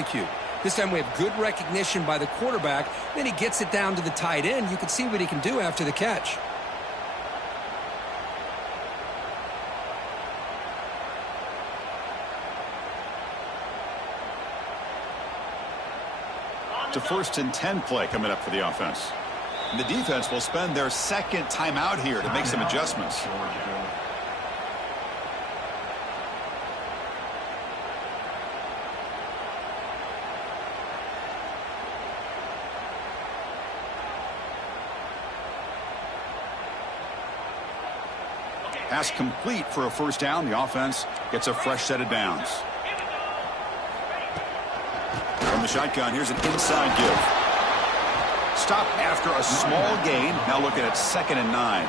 execute. This time we have good recognition by the quarterback. Then he gets it down to the tight end. You can see what he can do after the catch. To 1st and 10 play coming up for the offense. And the defense will spend their second timeout here to make some adjustments. Pass complete for a first down. The offense gets a fresh set of downs. From the shotgun, here's an inside give. Stop after a small gain. Now looking at 2nd and 9.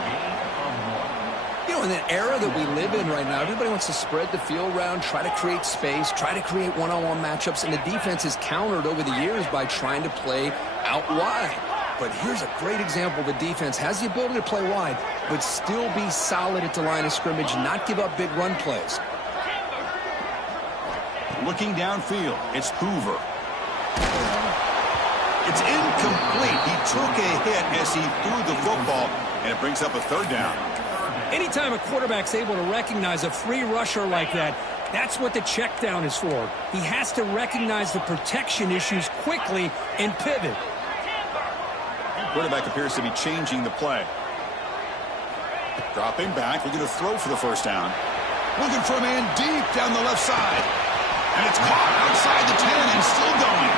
You know, in the era that we live in right now, everybody wants to spread the field around, try to create space, try to create one-on-one matchups, and the defense is countered over the years by trying to play out wide. But here's a great example. The defense has the ability to play wide, but still be solid at the line of scrimmage, not give up big run plays. Looking downfield, it's Hoover. It's incomplete. He took a hit as he threw the football, and it brings up a 3rd down. Anytime a quarterback's able to recognize a free rusher like that, that's what the check down is for. He has to recognize the protection issues quickly and pivot. Quarterback appears to be changing the play. Dropping back, looking to throw for the first down. Looking for a man deep down the left side. And it's caught outside the 10 and still going.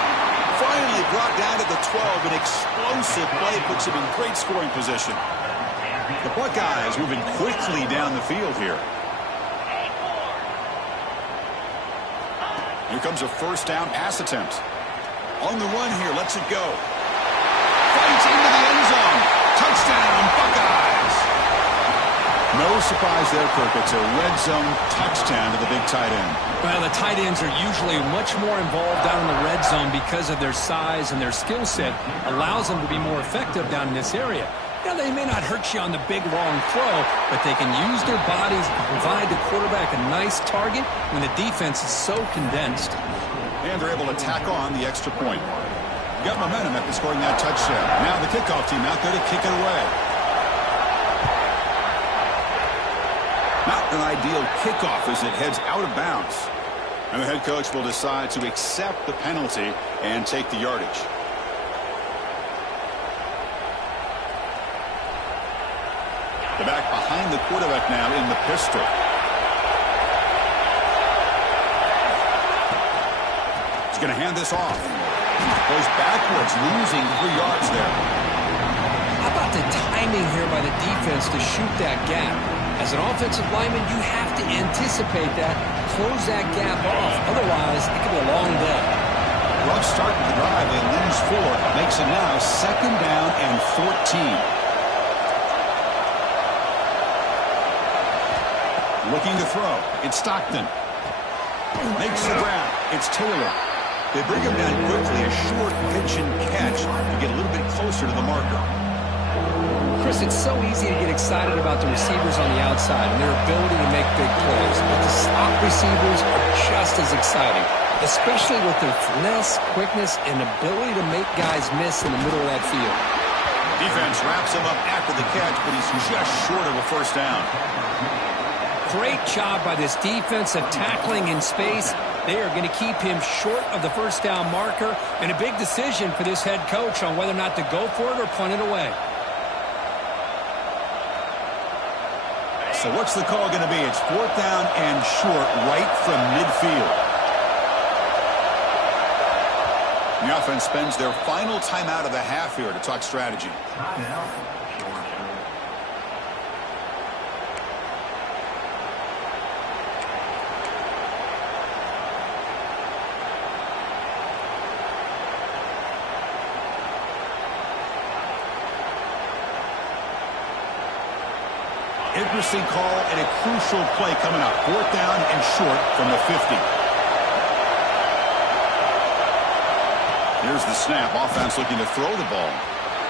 Finally brought down to the 12. An explosive play puts him in great scoring position. The Buckeyes moving quickly down the field here. Here comes a first down pass attempt. On the run here, lets it go. Fights into the end zone. Touchdown, Buckeyes. No surprise there, Kirk. It's a red zone touchdown to the big tight end. Well, the tight ends are usually much more involved down in the red zone because of their size and their skill set. Allows them to be more effective down in this area. Now, they may not hurt you on the big, long throw, but they can use their bodies to provide the quarterback a nice target when the defense is so condensed. And they're able to tack on the extra point. Got momentum after scoring that touchdown. Now the kickoff team out there to kick it away. Not an ideal kickoff as it heads out of bounds. And the head coach will decide to accept the penalty and take the yardage. The back behind the quarterback now in the pistol. He's going to hand this off. Goes backwards, losing 3 yards there. How about the timing here by the defense to shoot that gap? As an offensive lineman, you have to anticipate that, close that gap off. Otherwise, it could be a long day. Rough start to the drive. They lose 4. Makes it now 2nd down and 14. Looking to throw. It's Stockton. Makes the grab. It's Taylor. They bring him down quickly. A short pitch and catch to get a little bit closer to the marker. Chris, it's so easy to get excited about the receivers on the outside and their ability to make big plays. But the slot receivers are just as exciting, especially with their finesse, quickness, and ability to make guys miss in the middle of that field. Defense wraps him up after the catch, but he's just short of a first down. Great job by this defense of tackling in space. They are going to keep him short of the first down marker, and a big decision for this head coach on whether or not to go for it or punt it away. So what's the call going to be? It's 4th down and short right from midfield. The offense spends their final timeout of the half here to talk strategy. Interesting call and a crucial play coming up. 4th down and short from the 50. Here's the snap. Offense looking to throw the ball.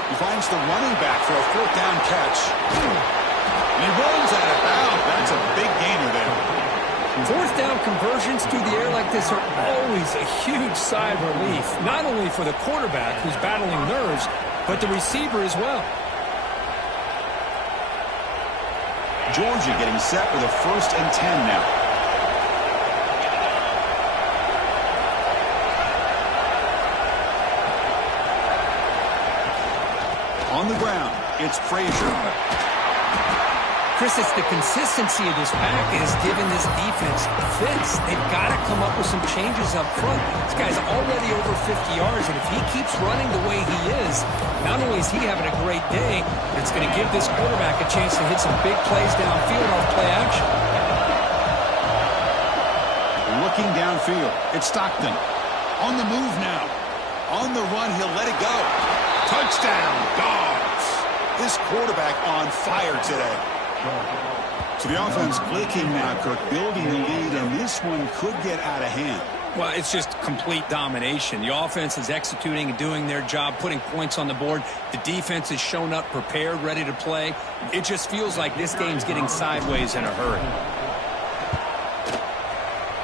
He finds the running back for a 4th down catch. And he runs out of bounds. That's a big gainer there. Fourth down conversions through the air like this are always a huge sigh of relief, not only for the quarterback who's battling nerves, but the receiver as well. Georgia getting set with a 1st and 10 now. On the ground, it's Frazier. Chris, it's the consistency of this pack that has given this defense fits. They've got to come up with some changes up front. This guy's already over 50 yards, and if he keeps running the way he is, not only is he having a great day, but it's going to give this quarterback a chance to hit some big plays downfield off play action. Looking downfield, it's Stockton. On the move now. On the run, he'll let it go. Touchdown, Dogs. This quarterback on fire today. So the offense clicking now, Kirk, building the lead, and this one could get out of hand. Well, it's just complete domination. The offense is executing and doing their job, putting points on the board. The defense has shown up, prepared, ready to play. It just feels like this game's getting sideways in a hurry.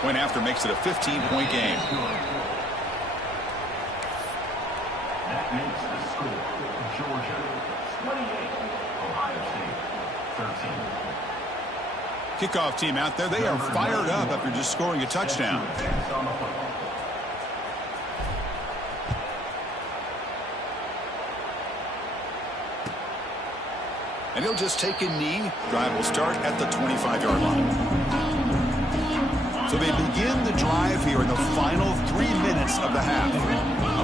Point after makes it a 15-point game. That makes the score Georgia 28, Ohio State 13. Kickoff team out there, they are fired up after just scoring a touchdown. And he'll just take a knee. Drive will start at the 25-yard line. So they begin the drive here in the final 3 minutes of the half.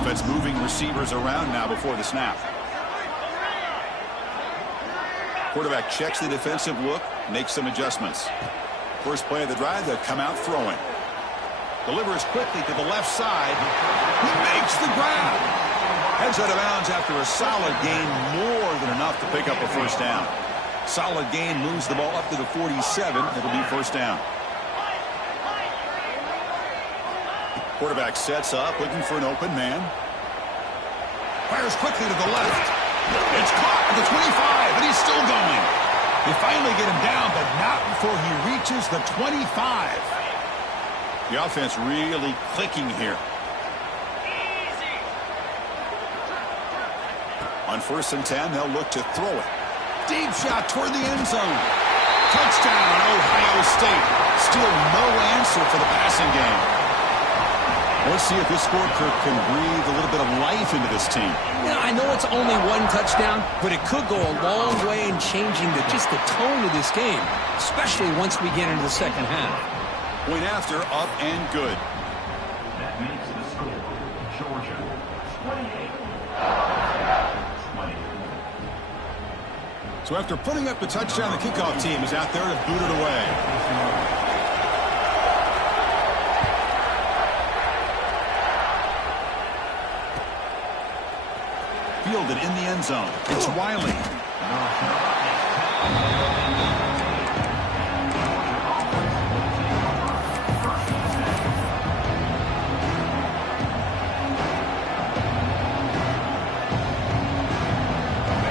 Offense moving receivers around now before the snap. Quarterback checks the defensive look, makes some adjustments. First play of the drive, they'll come out throwing. Delivers quickly to the left side. He makes the grab. Heads out of bounds after a solid gain, more than enough to pick up a first down. Solid gain moves the ball up to the 47. It'll be first down. Quarterback sets up, looking for an open man. Fires quickly to the left. It's caught at the 25, and he's still going. They finally get him down, but not before he reaches the 25. The offense really clicking here. On 1st and 10, they'll look to throw it. Deep shot toward the end zone. Touchdown, Ohio State. Still no answer for the passing game. Let's see if this score, Kirk, can breathe a little bit of life into this team. Yeah, I know it's only one touchdown, but it could go a long way in changing just the tone of this game, especially once we get into the second half. Point after, up and good. That makes the score Georgia 28. So after putting up the touchdown, the kickoff team is out there to boot it away. Fielded in the end zone. It's Wiley.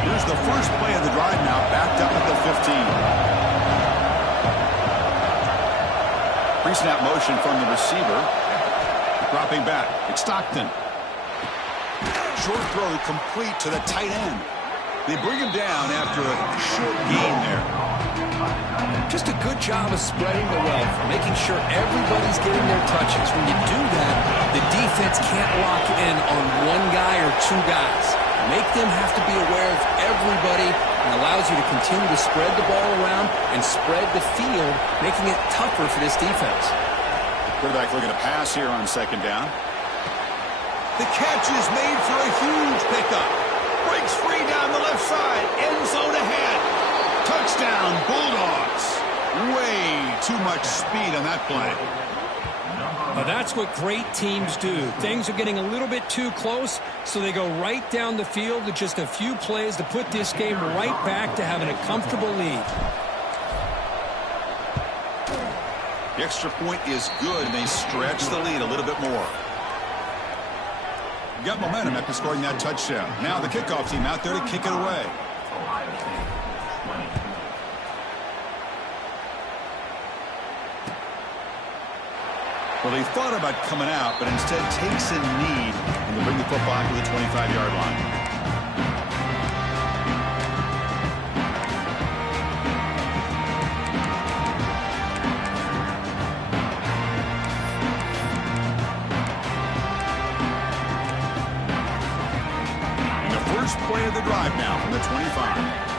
Here's the first play of the drive now, backed up at the 15. Pre-snap motion from the receiver. Dropping back. It's Stockton. Short throw complete to the tight end. They bring him down after a short gain there. Just a good job of spreading the wealth, making sure everybody's getting their touches. When you do that, the defense can't lock in on one guy or two guys. Make them have to be aware of everybody, and allows you to continue to spread the ball around and spread the field, making it tougher for this defense. Quarterback looking to pass here on 2nd down. The catch is made for a huge pickup. Breaks free down the left side. End zone ahead. Touchdown, Bulldogs. Way too much speed on that play. Now that's what great teams do. Things are getting a little bit too close, so they go right down the field with just a few plays to put this game right back to having a comfortable lead. The extra point is good, and they stretch the lead a little bit more. Got momentum after scoring that touchdown. Now the kickoff team out there to kick it away. Well, he thought about coming out, but instead takes a knee and will bring the football to the 25-yard line. First play of the drive now from the 25.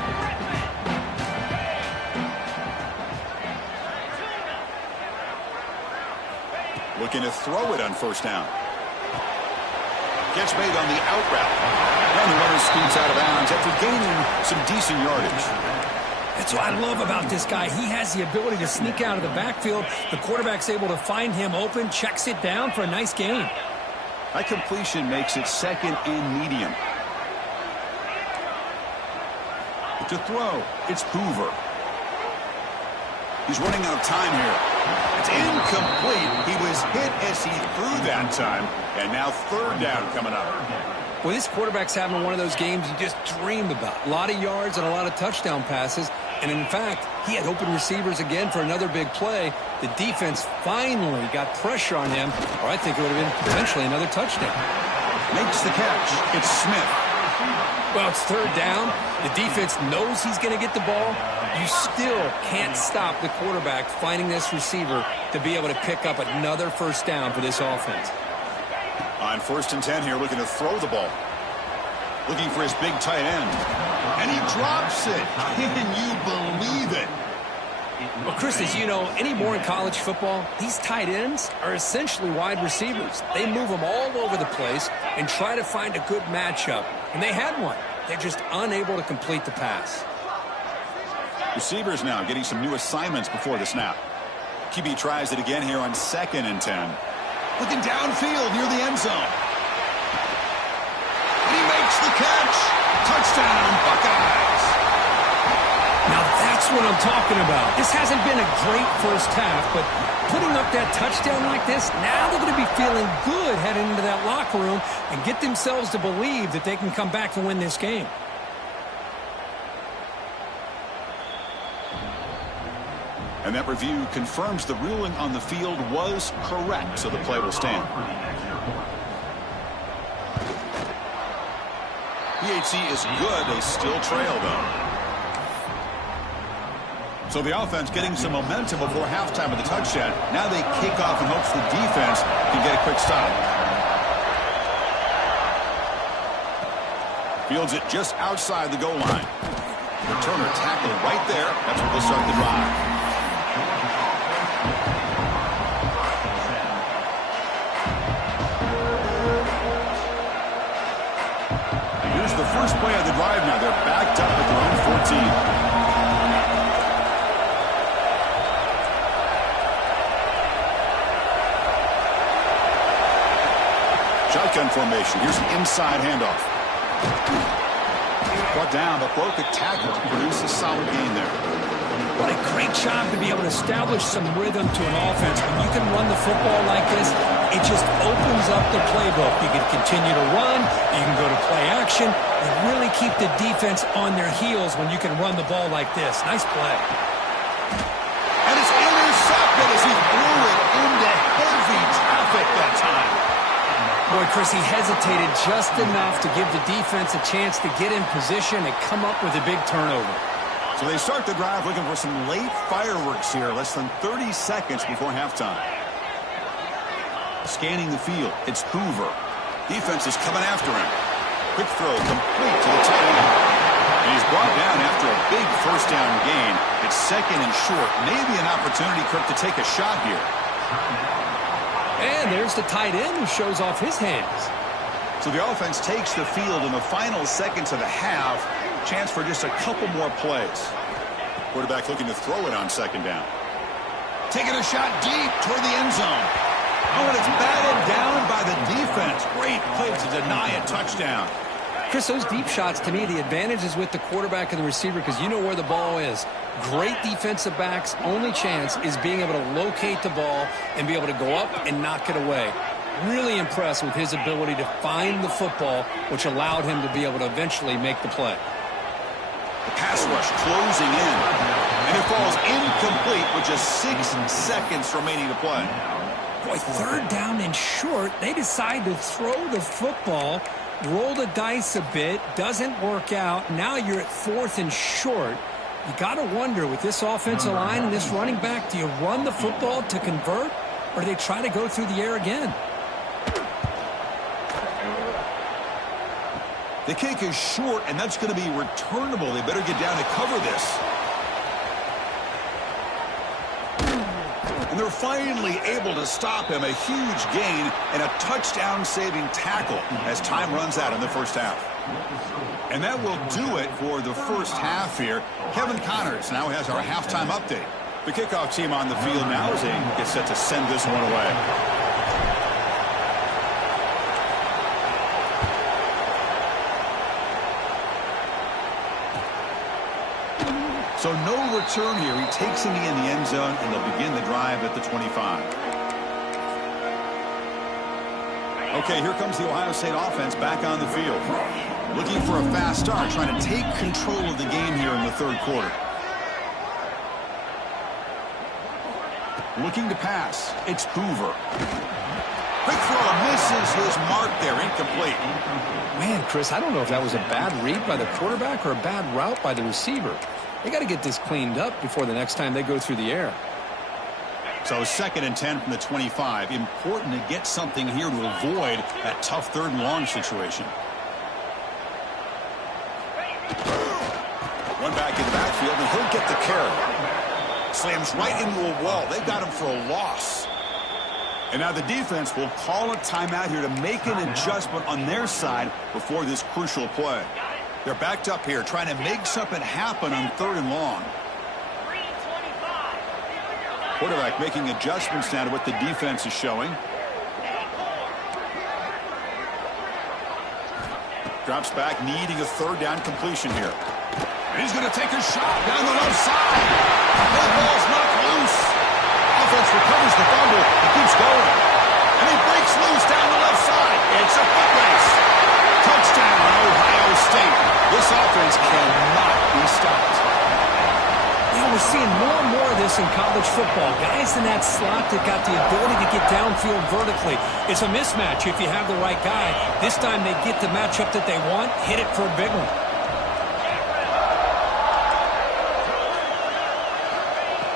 Looking to throw it on first down. Gets made on the out route. And the runner scoots out of bounds after gaining some decent yardage. That's what I love about this guy. He has the ability to sneak out of the backfield. The quarterback's able to find him open, checks it down for a nice gain. That completion makes it second and medium. To throw, it's Hoover. He's running out of time here. It's incomplete. He was hit as he threw that time. And now third down coming up. Well, this quarterback's having one of those games you just dreamed about. A lot of yards and a lot of touchdown passes. And in fact, he had open receivers again for another big play. The defense finally got pressure on him, or I think it would have been potentially another touchdown. Makes the catch. It's Smith. Well, it's third down. The defense knows he's going to get the ball. You still can't stop the quarterback finding this receiver to be able to pick up another first down for this offense. On 1st and 10 here, looking to throw the ball. Looking for his big tight end. And he drops it. Can you believe it? Well, Chris, as you know, anymore in college football, these tight ends are essentially wide receivers. They move them all over the place and try to find a good matchup. And they had one. They're just unable to complete the pass. Receivers now getting some new assignments before the snap. QB tries it again here on 2nd and 10. Looking downfield near the end zone. And he makes the catch. Touchdown, Buckeyes. Now that's what I'm talking about. This hasn't been a great first half, but putting up that touchdown like this, now they're going to be feeling good heading into that locker room and get themselves to believe that they can come back and win this game. And that review confirms the ruling on the field was correct, so the play will stand. PHC is good. They still trail, though. So the offense getting some momentum before halftime with the touchdown. Now they kick off in hopes the defense can get a quick stop. Fields it just outside the goal line. Returner tackled right there. That's what will start the drive. Here's the first play of the drive now. They're backed up at their own 14. Shotgun formation. Here's an inside handoff. Brought down, but broke a tackle to produce a solid gain there. What a great job to be able to establish some rhythm to an offense. When you can run the football like this, it just opens up the playbook. You can continue to run, you can go to play action, and really keep the defense on their heels when you can run the ball like this. Nice play. And it's intercepted as he threw it into heavy traffic that time. Boy, Chris, he hesitated just enough to give the defense a chance to get in position and come up with a big turnover. So they start the drive looking for some late fireworks here, less than 30 seconds before halftime. Scanning the field, it's Hoover. Defense is coming after him. Quick throw complete to the tight end. And he's brought down after a big first down gain. It's 2nd and short. Maybe an opportunity, Kirk, to take a shot here. And there's the tight end who shows off his hands. So the offense takes the field in the final seconds of the half. Chance for just a couple more plays. Quarterback looking to throw it on 2nd down. Taking a shot deep toward the end zone. Oh, and it's batted down by the defense. Great play to deny a touchdown. Chris, those deep shots, to me, the advantage is with the quarterback and the receiver because you know where the ball is. Great defensive backs, only chance is being able to locate the ball and be able to go up and knock it away. Really impressed with his ability to find the football, which allowed him to be able to eventually make the play. The pass rush closing in. And it falls incomplete with just 6 seconds remaining to play. Boy, third down and short. They decide to throw the football, roll the dice a bit, doesn't work out. Now you're at fourth and short. You got to wonder, with this offensive line and this running back, do you run the football to convert, or do they try to go through the air again? The kick is short, and that's going to be returnable. They better get down to cover this. And they're finally able to stop him. A huge gain and a touchdown-saving tackle as time runs out in the first half. And that will do it for the first half here. Kevin Connors now has our halftime update. The kickoff team on the field now as they get set to send this one away. So no return here. He takes him in the end zone, and they'll begin the drive at the 25. Okay, here comes the Ohio State offense back on the field. Looking for a fast start, trying to take control of the game here in the third quarter. Looking to pass. It's Hoover. Quick throw, misses his mark there, incomplete. Man, Chris, I don't know if that was a bad read by the quarterback or a bad route by the receiver. They got to get this cleaned up before the next time they go through the air. So 2nd and 10 from the 25. Important to get something here to avoid that tough third and long situation. One back in the backfield, and he'll get the carry. Slams right into a wall. They got him for a loss. And now the defense will call a timeout here to make an adjustment on their side before this crucial play. They're backed up here, trying to make something happen on 3rd and long. Quarterback making adjustments now to what the defense is showing. Drops back, needing a 3rd down completion here. And he's going to take a shot down the left side. That ball's knocked loose. Offense recovers the fumble. He keeps going. And he breaks loose down the left side. It's a foot race. Touchdown, Ohio State. This offense cannot be stopped. You know, we're seeing more and more of this in college football. Guys in that slot that got the ability to get downfield vertically. It's a mismatch if you have the right guy. This time they get the matchup that they want, hit it for a big one.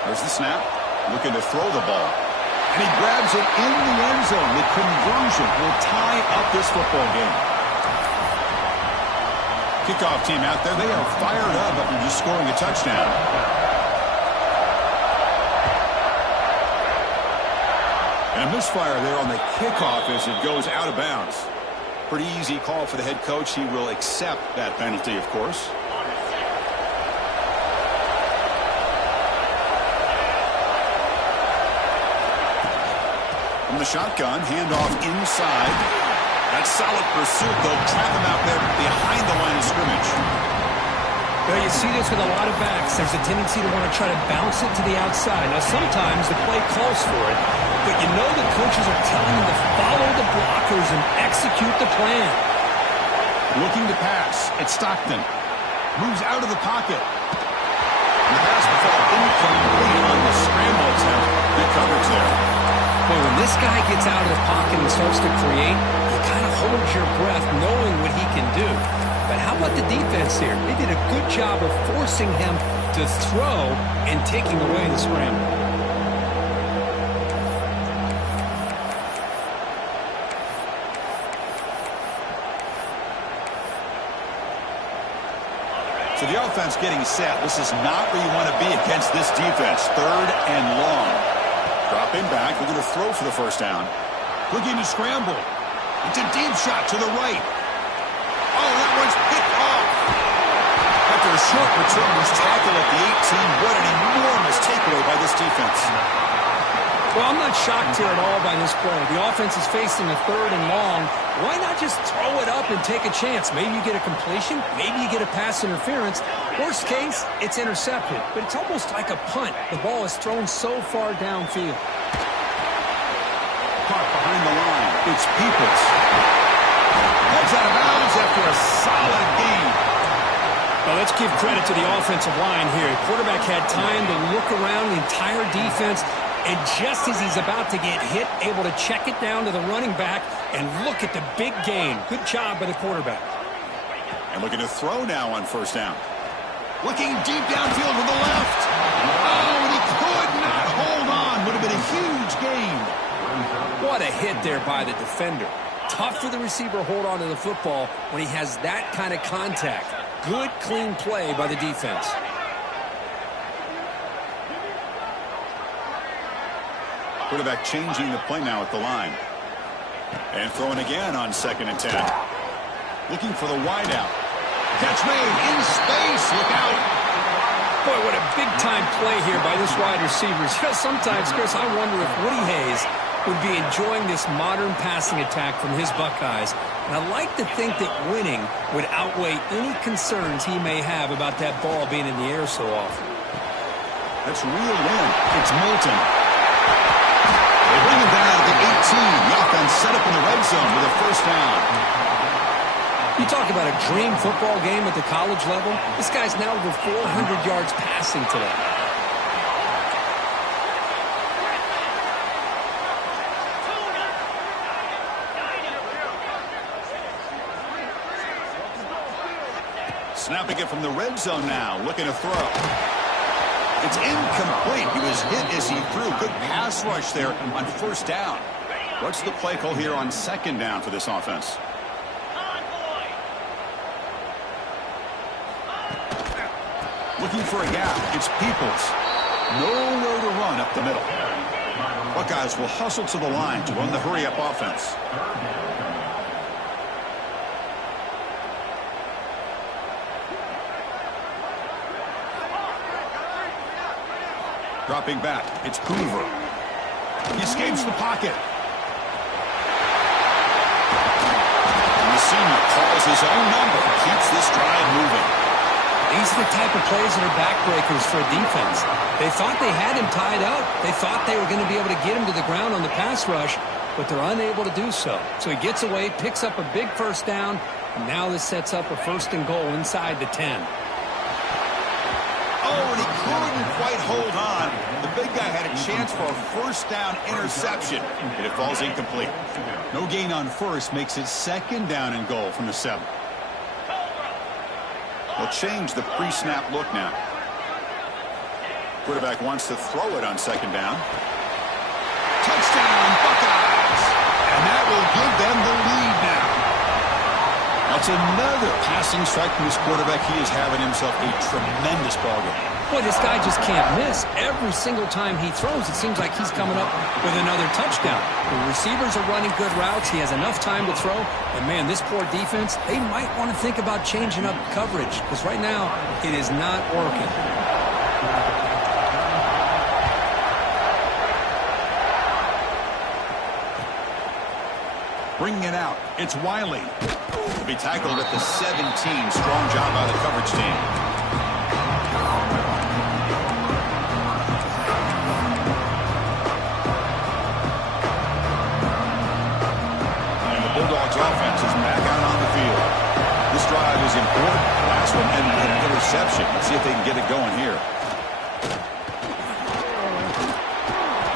There's the snap. Looking to throw the ball. And he grabs it in the end zone. The conversion will tie up this football game. Kickoff team out there. They are fired up after just scoring a touchdown. And a misfire there on the kickoff as it goes out of bounds. Pretty easy call for the head coach. He will accept that penalty, of course. From the shotgun, handoff inside. That's solid pursuit. They'll trap him out there behind the line of scrimmage. Well, you see this with a lot of backs. There's a tendency to want to try to bounce it to the outside. Now, sometimes the play calls for it, but you know the coaches are telling them to follow the blockers and execute the plan. Looking to pass. It's Stockton. Moves out of the pocket. And the pass will fall incomplete on the scramble attempt. Good coverage there. Well, when this guy gets out of the pocket and starts to create, you kind of hold your breath knowing what he can do. But how about the defense here? They did a good job of forcing him to throw and taking away the scramble. So the offense getting set. This is not where you want to be against this defense. 3rd and long. Dropping back. We're going to throw for the first down. Looking to scramble. It's a deep shot to the right. Oh, that one's picked off. After a short return, was tackled at the 18. What an enormous takeaway by this defense. Well, I'm not shocked here at all by this play. The offense is facing a 3rd and long. Why not just throw it up and take a chance? Maybe you get a completion. Maybe you get a pass interference. Worst case, it's intercepted. But it's almost like a punt. The ball is thrown so far downfield. Caught behind the line. It's Peoples. Heads out of bounds after a solid gain. Well, let's give credit to the offensive line here. The quarterback had time to look around the entire defense And just as he's about to get hit, able to check it down to the running back, and look at the big gain. Good job by the quarterback. And looking to throw now on first down. Looking deep downfield with the left. Oh, and he could not hold on. Would have been a huge gain. What a hit there by the defender. Tough for the receiver to hold on to the football when he has that kind of contact. Good, clean play by the defense. Quarterback changing the play now at the line. And throwing again on 2nd and 10. Looking for the wideout. Catch made in space. Look out. Boy, what a big-time play here by this wide receiver. Sometimes, Chris, I wonder if Woody Hayes would be enjoying this modern passing attack from his Buckeyes. And I like to think that winning would outweigh any concerns he may have about that ball being in the air so often. That's a real win. It's Moulton. They bring him down at the 18. The offense set up in the red zone with a first down. You talk about a dream football game at the college level. This guy's now over 400 yards passing today. Snapping it from the red zone now, looking to throw. It's incomplete. He was hit as he threw. Good pass rush there on first down. What's the play call here on 2nd down for this offense? Looking for a gap. It's Peoples. Nowhere to run up the middle. Buckeyes will hustle to the line to run the hurry-up offense. Dropping back, it's Hoover. He escapes the pocket. And the senior calls his own number, keeps this drive moving. These are the type of plays that are backbreakers for a defense. They thought they had him tied up. They thought they were going to be able to get him to the ground on the pass rush, but they're unable to do so. So he gets away, picks up a big first down, and now this sets up a 1st and goal inside the 10. Oh, and he couldn't quite hold on. The big guy had a chance for a first down interception, but it falls incomplete. No gain on first makes it 2nd down and goal from the 7. They'll change the pre-snap look now. Quarterback wants to throw it on 2nd down. Touchdown, Buckeyes! And that will give them the lead now. That's another passing strike from this quarterback. He is having himself a tremendous ballgame. Boy, this guy just can't miss. Every single time he throws, it seems like he's coming up with another touchdown. The receivers are running good routes. He has enough time to throw. And, man, this poor defense, they might want to think about changing up coverage because right now it is not working. Bringing it out, it's Wiley. To be tackled at the 17. Strong job by the coverage team. And the Bulldogs offense is back out on the field. This drive is important. Last one ended with an interception. Let's see if they can get it going here.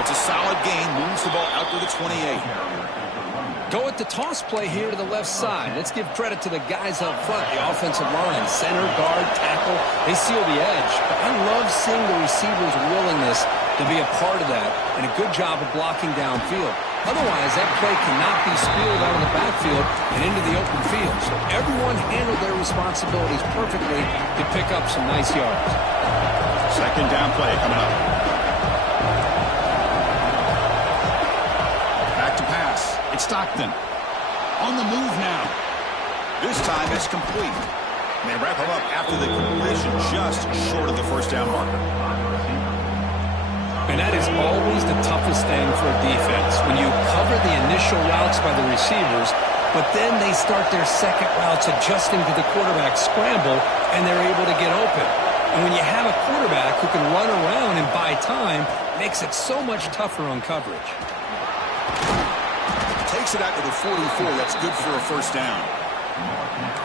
It's a solid gain. Moves the ball out to the 28. Go at the toss play here to the left side. Let's give credit to the guys up front, the offensive line, center, guard, tackle. They seal the edge. I love seeing the receivers' willingness to be a part of that and a good job of blocking downfield. Otherwise, that play cannot be spilled out of the backfield and into the open field. So everyone handled their responsibilities perfectly to pick up some nice yards. 2nd down play coming up. Back to pass. It's Stockton. On the move now. This time it's complete. And they wrap him up after the completion just short of the first down marker. And that is always the toughest thing for a defense. When you cover the initial routes by the receivers, but then they start their second routes adjusting to the quarterback scramble, and they're able to get open. And when you have a quarterback who can run around and buy time, it makes it so much tougher on coverage. Takes it out to the 44. That's good for a first down.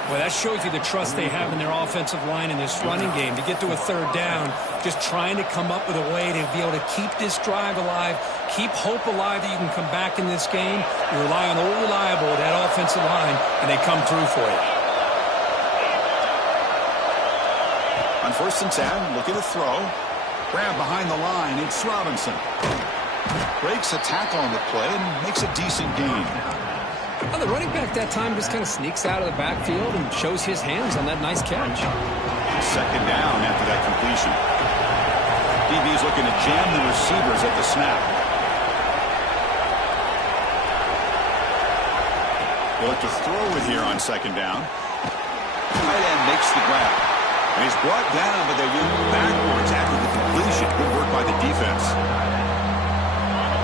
Well, that shows you the trust they have in their offensive line in this running game. To get to a third down, just trying to come up with a way to be able to keep this drive alive, keep hope alive that you can come back in this game. You rely on old reliable, that offensive line, and they come through for you. On 1st and 10, looking to throw. Grab behind the line. It's Robinson. Breaks a tackle on the play and makes a decent gain. Well, the running back that time just kind of sneaks out of the backfield and shows his hands on that nice catch. 2nd down after that completion. DB's looking to jam the receivers at the snap. They'll look to throw it here on 2nd down. Tight end makes the grab. And he's brought down, but they move backwards after the completion. Good work by the defense.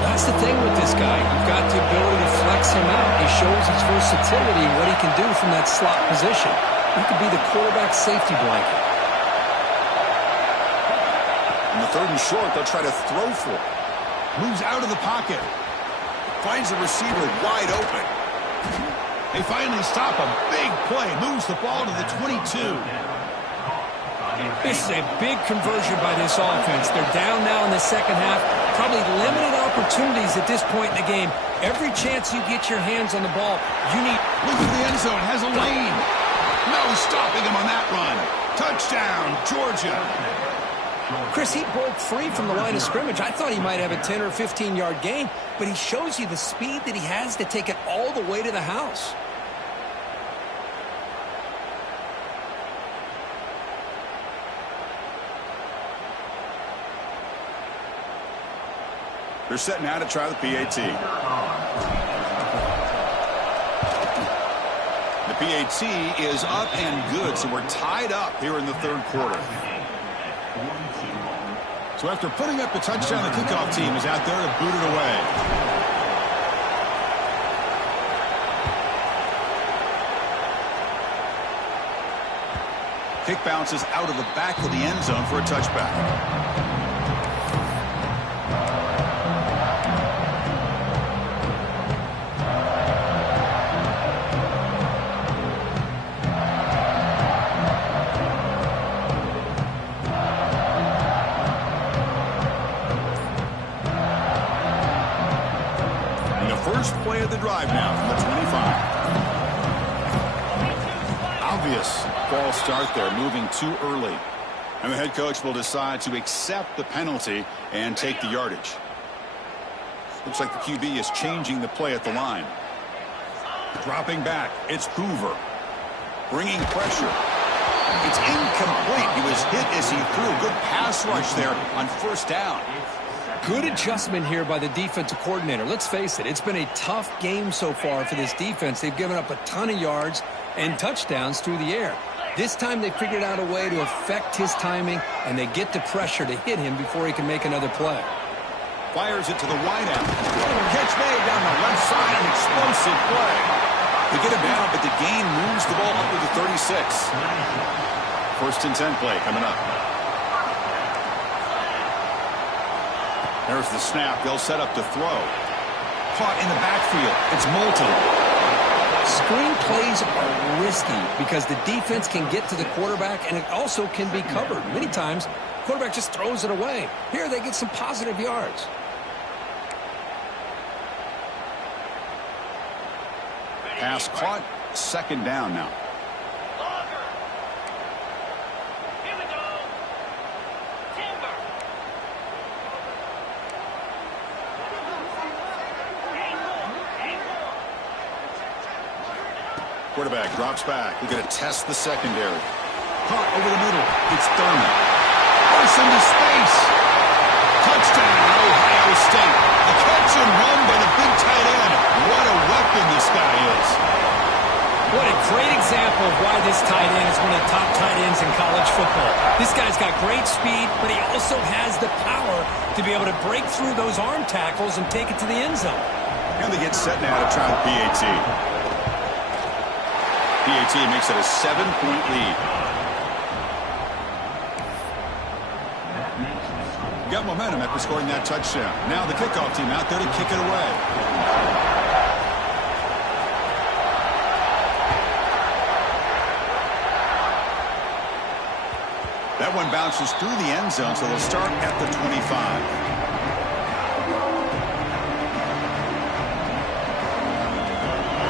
That's the thing with this guy. You've got the ability to flex him out. He shows his versatility and what he can do from that slot position. He could be the quarterback safety blanket. In the 3rd and short, they'll try to throw for it. Moves out of the pocket. Finds the receiver wide open. They finally stop him. Big play. Moves the ball to the 22. This is a big conversion by this offense. They're down now in the second half. Probably limited opportunities at this point in the game. Every chance you get your hands on the ball, you need... Look at the end zone. Has a lane. No stopping him on that run. Touchdown, Georgia. Chris, he broke free from the line of scrimmage. I thought he might have a 10 or 15-yard gain, but he shows you the speed that he has to take it all the way to the house. They're setting out to try the PAT. The PAT is up and good, so we're tied up here in the 3rd quarter. So after putting up the touchdown, the kickoff team is out there to boot it away. Kick bounces out of the back of the end zone for a touchback. Play of the drive now from the 25. Obvious false start there, moving too early. And the head coach will decide to accept the penalty and take the yardage. Looks like the QB is changing the play at the line. Dropping back, it's Hoover. Bringing pressure. It's incomplete. He was hit as he threw. Good pass rush there on 1st down. Good adjustment here by the defensive coordinator. Let's face it, it's been a tough game so far for this defense. They've given up a ton of yards and touchdowns through the air. This time they figured out a way to affect his timing, and they get the pressure to hit him before he can make another play. Fires it to the wideout. Catch made down the left side. An explosive play. They get him down, but the gain moves the ball up to the 36. 1st and 10 play coming up. There's the snap. They'll set up to throw. Caught in the backfield. It's Moulton. Screen plays are risky because the defense can get to the quarterback, and it also can be covered. Many times, the quarterback just throws it away. Here, they get some positive yards. Pass caught. 2nd down now. Quarterback drops back. We're going to test the secondary. Caught over the middle. It's Thurman. Force into space. Touchdown, Ohio State. A catch and run by the big tight end. What a weapon this guy is. What a great example of why this tight end is one of the top tight ends in college football. This guy's got great speed, but he also has the power to be able to break through those arm tackles and take it to the end zone. And they get set now to try the PAT. PAT makes it a 7-point lead. Got momentum after scoring that touchdown. Now the kickoff team out there to kick it away. That one bounces through the end zone, so they'll start at the 25.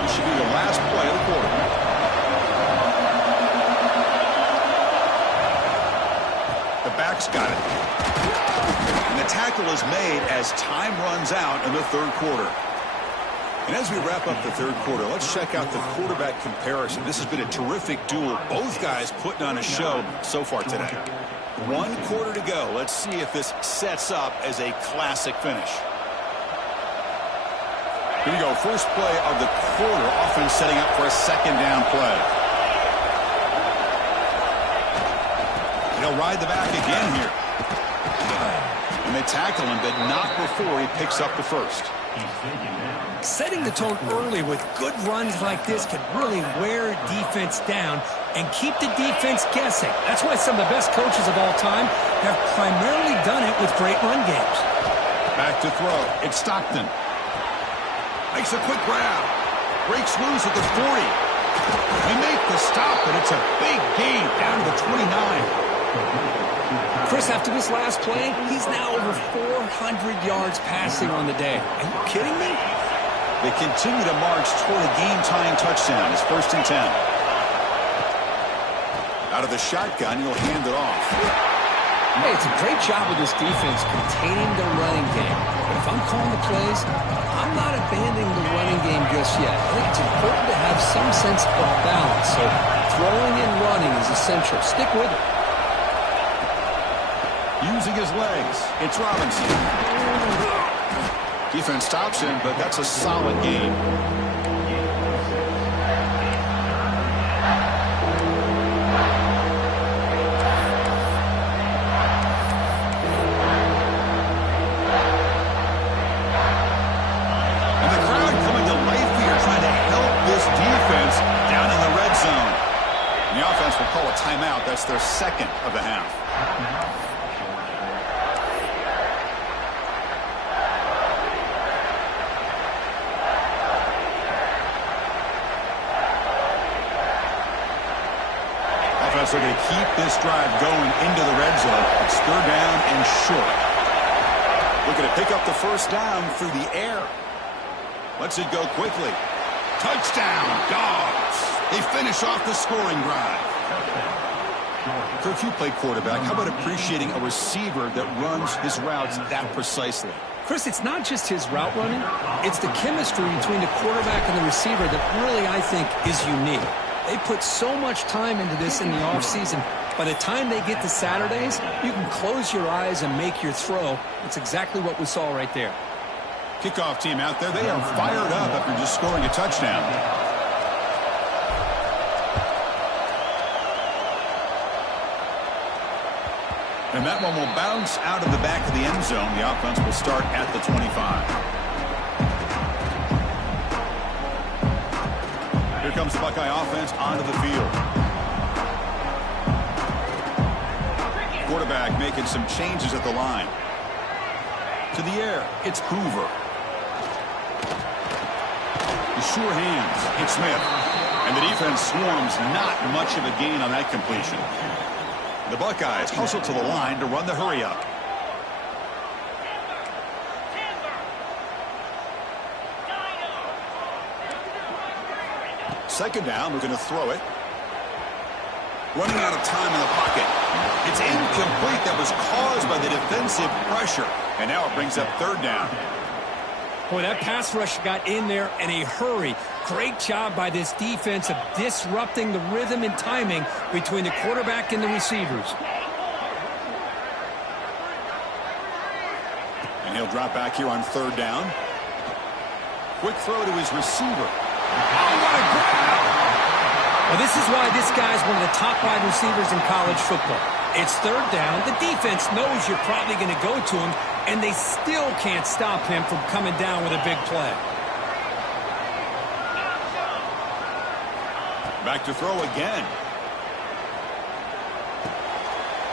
This should be the last play of the quarter. The back's got it. And the tackle is made as time runs out in the third quarter. And as we wrap up the third quarter, let's check out the quarterback comparison. This has been a terrific duel. Both guys putting on a show so far today. 1 quarter to go. Let's see if this sets up as a classic finish. Here we go. First play of the quarter. Offense setting up for a second down play. He'll ride the back again here. And they tackle him, but not before he picks up the first. Setting the tone early with good runs like this can really wear defense down and keep the defense guessing. That's why some of the best coaches of all time have primarily done it with great run games. Back to throw. It's Stockton. Makes a quick grab. Breaks loose at the 40. They make the stop, but it's a big gain down to the 29. Chris, after this last play, he's now over 400 yards passing on the day. Are you kidding me? They continue to march toward a game-tying touchdown. It's 1st and 10. Out of the shotgun, he'll hand it off. Hey, it's a great job of this defense containing the running game. But if I'm calling the plays, I'm not abandoning the running game just yet. I think it's important to have some sense of balance. So throwing and running is essential. Stick with it. Using his legs, it's Robinson. Defense stops him, but that's a solid game. And the crowd coming to life here, trying to help this defense down in the red zone. And the offense will call a timeout. That's their second of the half. They're going to keep this drive going into the red zone. It's 3rd down and short. Looking to pick up the first down through the air. Lets it go quickly. Touchdown, Dogs. They finish off the scoring drive. Kirk, you play quarterback. How about appreciating a receiver that runs his routes that precisely? Chris, it's not just his route running. It's the chemistry between the quarterback and the receiver that really, I think, is unique. They put so much time into this in the offseason. By the time they get to Saturdays, you can close your eyes and make your throw. It's exactly what we saw right there. Kickoff team out there. They are fired up after just scoring a touchdown. And that one will bounce out of the back of the end zone. The offense will start at the 25. Here comes the Buckeye offense onto the field. Quarterback making some changes at the line. To the air, it's Hoover. The sure hands, it's Smith. And the defense swarms, not much of a gain on that completion. The Buckeyes hustle to the line to run the hurry up. Second down, we're going to throw it. Running out of time in the pocket. It's incomplete. That was caused by the defensive pressure. And now it brings up 3rd down. Boy, that pass rush got in there in a hurry. Great job by this defense of disrupting the rhythm and timing between the quarterback and the receivers. And he'll drop back here on 3rd down. Quick throw to his receiver. Oh, what a grab! Well, this is why this guy's one of the top wide receivers in college football. It's 3rd down. The defense knows you're probably going to go to him, and they still can't stop him from coming down with a big play. Back to throw again.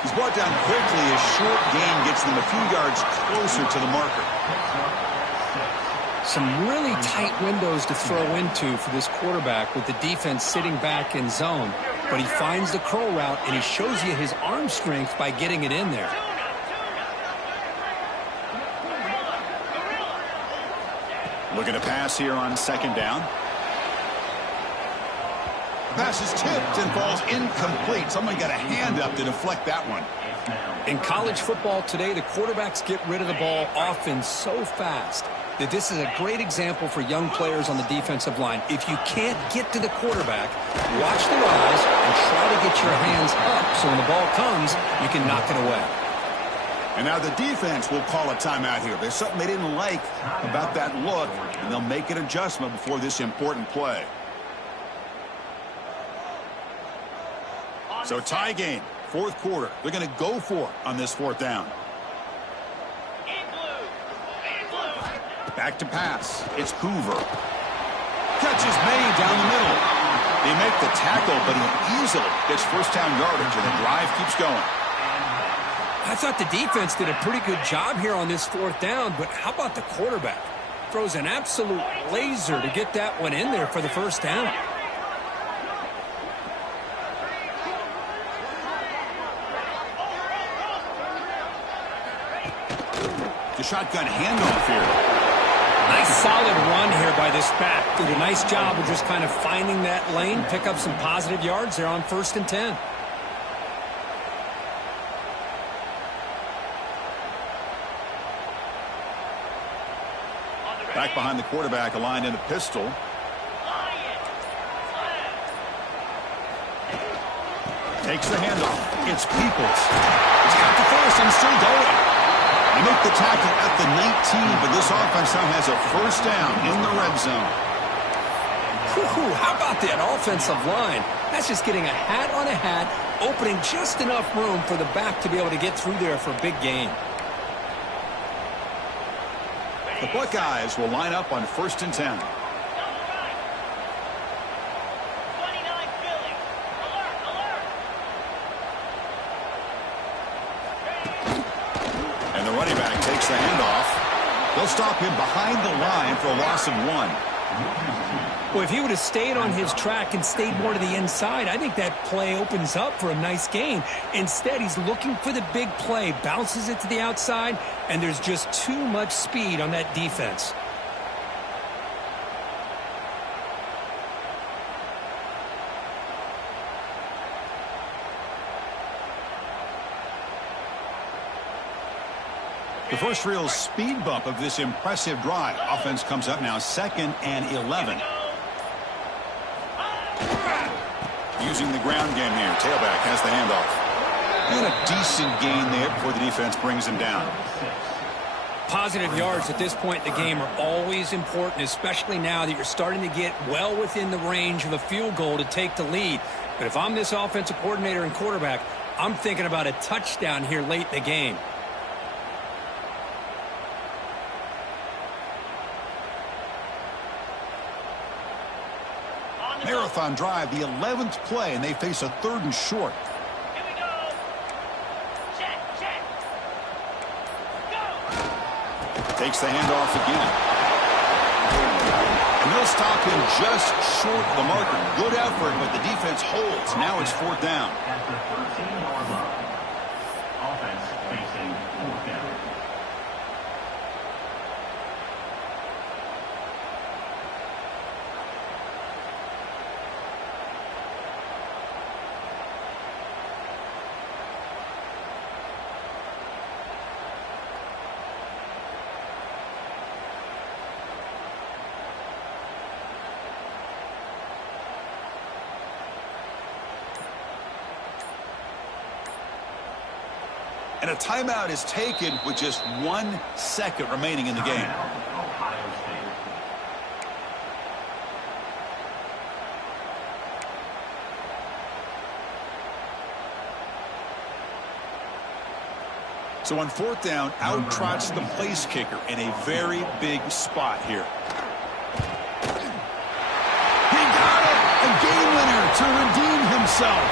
He's brought down quickly. A short gain gets them a few yards closer to the marker. Some really tight windows to throw into for this quarterback with the defense sitting back in zone. But he finds the curl route, and he shows you his arm strength by getting it in there. Looking to pass here on second down. Pass is tipped and falls incomplete. Someone got a hand up to deflect that one. In college football today, the quarterbacks get rid of the ball often so fast that this is a great example for young players on the defensive line. If you can't get to the quarterback, watch their eyes and try to get your hands up so when the ball comes, you can knock it away. And now the defense will call a timeout here. There's something they didn't like about that look, and they'll make an adjustment before this important play. So tie game, fourth quarter. They're going to go for it on this fourth down. Back to pass. It's Hoover. Catch is made down the middle. They make the tackle, but he easily gets first down yardage, and the drive keeps going. I thought the defense did a pretty good job here on this fourth down, but how about the quarterback? Throws an absolute laser to get that one in there for the first down. The shotgun handoff here. Nice solid run here by this back. Did a nice job of just kind of finding that lane, pick up some positive yards there on 1st and 10. Back behind the quarterback, aligned in a pistol. Takes the handoff. It's Peoples. He's got the first and still going. They make the tackle at the 19, but this offense now has a first down in the red zone. Whew, how about that offensive line? That's just getting a hat on a hat, opening just enough room for the back to be able to get through there for a big gain. The Buckeyes will line up on 1st and 10. And the running back takes the handoff. They'll stop him behind the line for a loss of 1. Well, if he would have stayed on his track and stayed more to the inside, I think that play opens up for a nice gain. Instead, he's looking for the big play, bounces it to the outside, and there's just too much speed on that defense. The first real speed bump of this impressive drive. Offense comes up now 2nd and 11. Using the ground game here. Tailback has the handoff. And a decent gain there before the defense brings him down. Positive yards at this point in the game are always important, especially now that you're starting to get well within the range of a field goal to take the lead. But if I'm this offensive coordinator and quarterback, I'm thinking about a touchdown here late in the game. Marathon drive, the 11th play, and they face a 3rd and short. Here we go. Check. Go. Takes the handoff again. And they'll stop him just short of the marker. Good effort, but the defense holds. Now it's 4th down. At the 13-yard line. Offense facing 4th down. And a timeout is taken with just 1 second remaining in the game. Ohio State. So on 4th down, out trots the place kicker in a very big spot here. He got it! A game winner to redeem himself.